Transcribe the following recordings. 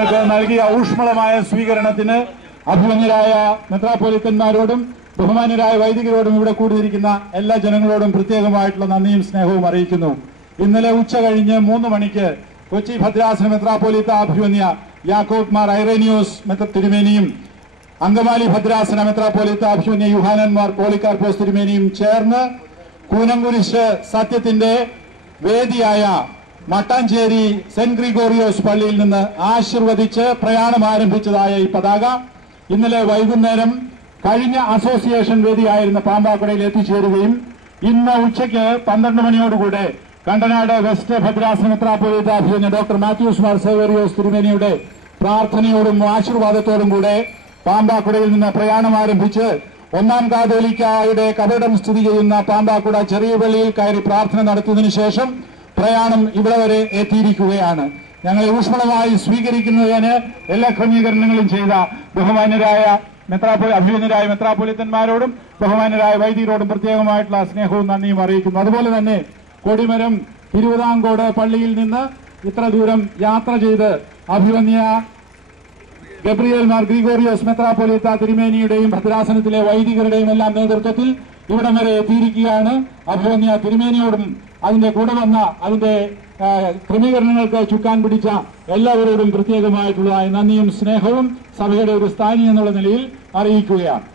ഞങ്ങൾക്ക് നൽകിയ ഊഷ്മളമായ സ്വീകരണത്തിന് അഭിമന്യരായ മെത്രാപ്പൊലീത്തന്മാരോടും ബഹുമാന്യരായ വൈദികരോടും ഇവിടെ കൂടിയിരിക്കുന്ന എല്ലാ ജനങ്ങളോടും പ്രത്യേകമായിട്ടുള്ള നന്ദിയും സ്നേഹവും അറിയിക്കുന്നു. ഇന്നലെ ഉച്ച കഴിഞ്ഞ് 3 മണിക്ക് കൊച്ചി ഭദ്രാസന മെത്രാപ്പൊലീത്ത അഭിമന്യ യാക്കോബ് മാർ ഐറേനിയോസ് തിരുമേനിയും അങ്കമാലി ഭദ്രാസന മെത്രാപ്പൊലീത്ത അഭിമന്യ യൂഹാനൻ മാർ പോളികാർപ്പോസ് തിരുമേനിയും ചേർന്ന് കൂനംകുരിശ് സത്യത്തിന്റെ വേദിയായ മട്ടാഞ്ചേരി സെന്റ് ഗ്രിഗോറിയോസ് പള്ളിയിൽ നിന്ന് ആശീർവദിച്ച് പ്രയാണം ആരംഭിച്ചതായ ഈ പതാക ഇന്നലെ വൈകുന്നേരം കഴിഞ്ഞ അസോസിയേഷൻ വേദിയായിരുന്ന പാമ്പാക്കുടയിൽ എത്തിച്ചേരുകയും ഇന്ന് ഉച്ചയ്ക്ക് 12 മണിയോടുകൂടെ കണ്ടനാട് വെസ്റ്റ് ഭദ്രാസന മെത്രാപ്പൊലീത്ത അഭിമന്യ ഡോക്ടർ മാത്യൂസ് മാർ സേവേറിയോസ് തിരുമേനിയുടെ പ്രാർത്ഥനയോടും ആശീർവാദത്തോടും കൂടെ പാമ്പാക്കുടയിൽ നിന്ന് പ്രയാണം ആരംഭിച്ച് ഒന്നാം കാതോലിക്കായുടെ കബറിടം സ്ഥിതി ചെയ്യുന്ന പാമ്പാക്കുട ചെറിയ പള്ളിയിൽ കയറി പ്രാർത്ഥന നടത്തിയതിനു ശേഷം പ്രയാണം ഇവിടെ വരെ എത്തിയിരിക്കുകയാണ്. ഞങ്ങളെ ഊഷ്മളമായി സ്വീകരിക്കുന്നതിന് എല്ലാ ക്രമീകരണങ്ങളും ചെയ്ത ബഹുമാന്യരായ അഭിമന്യരായ മെത്രാപ്പൊലീത്തന്മാരോടും ബഹുമാന്യരായ വൈദികരോടും പ്രത്യേകമായിട്ടുള്ള സ്നേഹവും നന്ദിയും അറിയിക്കുന്നു. അതുപോലെ തന്നെ കൊടിമരം തിരുവിതാംകോട് പള്ളിയിൽ നിന്ന് ഇത്ര ദൂരം യാത്ര ചെയ്ത് അഭിമന്യ ഗബ്രിയേൽ മാർ ഗ്രിഗോറിയോസ് മെത്രാപ്പൊലീത്ത തിരുമേനിയുടെയും ഭദ്രാസനത്തിലെ വൈദികരുടെയും എല്ലാം നേതൃത്വത്തിൽ ഇവിടം വരെ എത്തിയിരിക്കുകയാണ്. അഭിമന്യ തിരുമേനിയോടും അതിന്റെ കൂടെ വന്ന അതിന്റെ ക്രമീകരണങ്ങൾക്ക് ചുക്കാൻ പിടിച്ച എല്ലാവരോടും പ്രത്യേകമായിട്ടുള്ള നന്ദിയും സ്നേഹവും സഭയുടെ ഒരു സ്ഥാനി എന്നുള്ള നിലയിൽ അറിയിക്കുകയാണ്.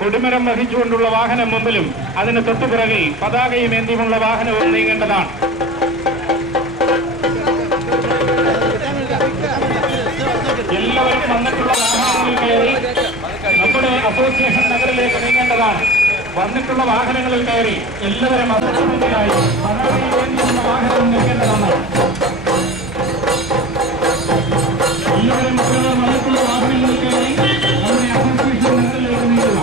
കൊടിമരം വഹിച്ചുകൊണ്ടുള്ള വാഹനം മുമ്പിലും അതിന് തൊട്ടുപിറകിൽ പതാകയും ഏന്തിയുമുള്ള വാഹനവും നീങ്ങേണ്ടതാണ്. എല്ലാവരും വന്നിട്ടുള്ള വാഹനങ്ങളിൽ കയറി നമ്മുടെ അസോസിയേഷൻ നഗറിലേക്ക് നീങ്ങേണ്ടതാണ്. വന്നിട്ടുള്ള വാഹനങ്ങളിൽ കയറി എല്ലാവരും അസോസിയേഷനായി പതാകയും ഏന്തിയുള്ള വാഹനവും നീങ്ങേണ്ടതാണ്. എല്ലാവരും വന്നിട്ടുള്ള വാഹനങ്ങളിൽ കയറി നമ്മുടെ അസോസിയേഷൻ നഗറിലേക്ക് നീങ്ങുക.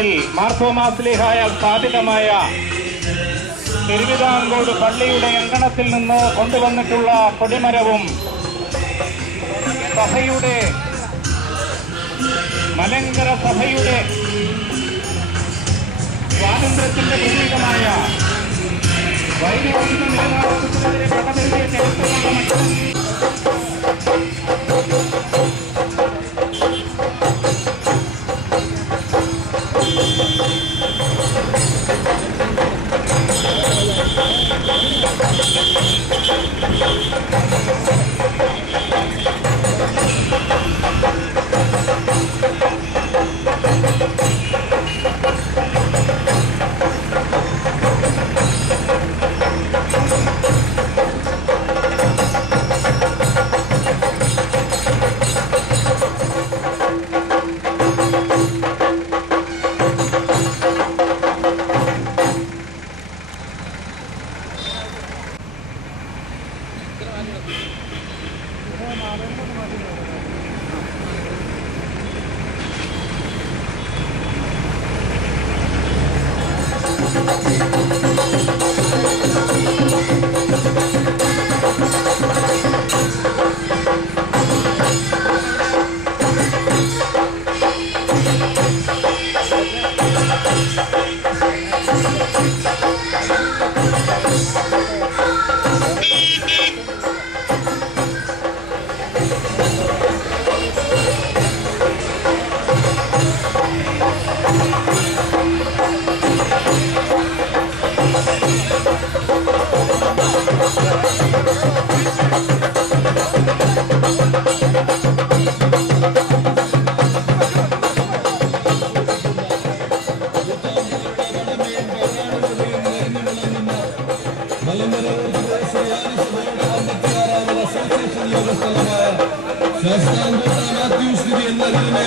ിൽ മാർത്തോമാസ്ലീഹായാൽ സ്ഥാപിതമായ തിരുവിതാംകോട് പള്ളിയുടെ അങ്കണത്തിൽ നിന്ന് കൊണ്ടുവന്നിട്ടുള്ള കൊടിമരവും സഭയുടെ മലങ്കര സഭയുടെ സ്വാതന്ത്ര്യത്തിന്റെ പ്രതീകമായ വൈദിക നിലവാരത്തിനെതിരെ പടമെഴുതിയ ചരിത്രമുള്ള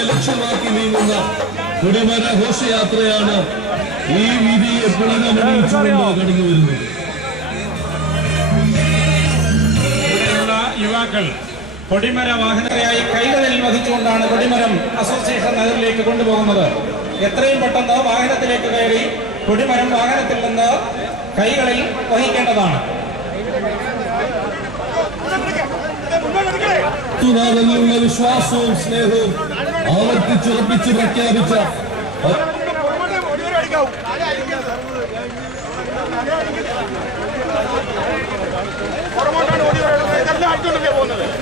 ലക്ഷ്യമാക്കി നീങ്ങുന്ന കൊടിമര ഘോഷയാത്രയാണ് ഈ വീതിയെ പുളകമണിയിച്ചുകൊണ്ട് കടന്നു വരുന്നത്. യുവാക്കൾ കൊടിമര വാഹനത്തെയായി കൈകളിൽ വഹിച്ചുകൊണ്ടാണ് കൊടിമരം അസോസിയേഷൻ നഗറിലേക്ക് കൊണ്ടുപോകുന്നത്. എത്രയും പെട്ടെന്ന് വാഹനത്തിലേക്ക് കയറി കൊടിമരം വാഹനത്തിൽ നിന്ന് കൈകളിൽ വഹിക്കേണ്ടതാണ്. വിശ്വാസവും സ്നേഹവും ആവർത്തിച്ചുറപ്പിച്ച് പ്രഖ്യാപിച്ച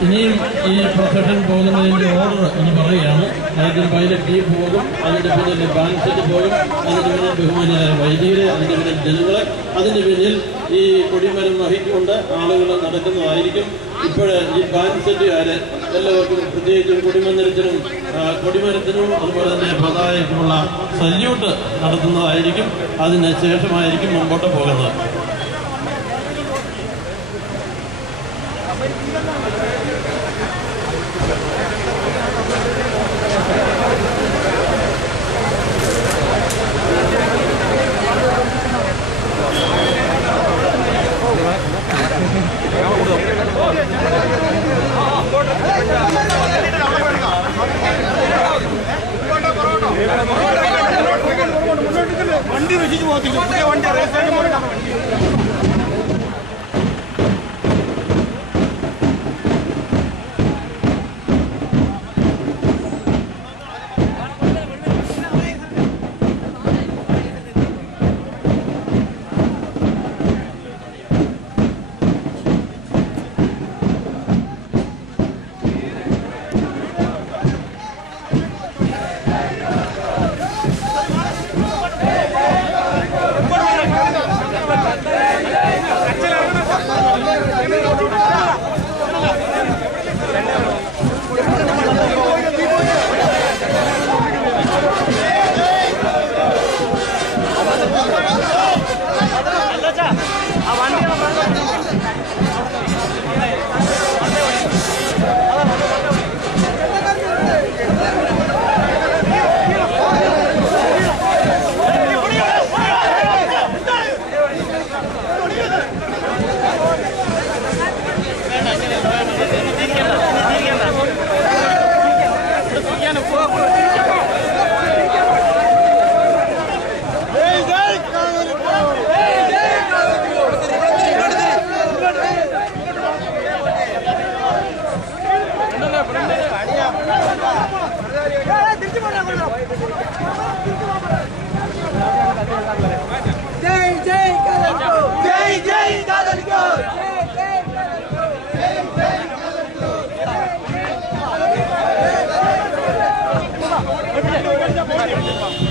ഇനിയും ഈ പ്രൊസഷൻ പോകുന്നതിന്റെ ഓർഡർ എന്ന് പറയുകയാണ്. ആദ്യം പൈലറ്റ് ജീപ്പ് പോകും, അതിന്റെ പിന്നിൽ ബാൻഡ് സെറ്റ് പോകും, അതിന്റെ പിന്നിൽ ബഹുമാനിയായ വൈദികരെ, അതിന്റെ പിന്നിൽ ജനങ്ങളെ, അതിന്റെ പിന്നിൽ ഈ കൊടിമരം വഹിച്ചുകൊണ്ട് ആളുകൾ നടക്കുന്നതായിരിക്കും. ഇപ്പോഴ് ഈ ബാൻഡ് സെറ്റുകാര് എല്ലാവർക്കും പ്രത്യേകിച്ചും കൊടിമരത്തിനും അതുപോലെ തന്നെ പതാകയ്ക്കുമുള്ള സല്യൂട്ട് നടത്തുന്നതായിരിക്കും. അതിന് ശേഷമായിരിക്കും മുമ്പോട്ട് പോകുന്നത്. വണ്ടി വെച്ചിട്ട് പോകത്തില്ല, പുതിയ വണ്ടി റേസ് Hey!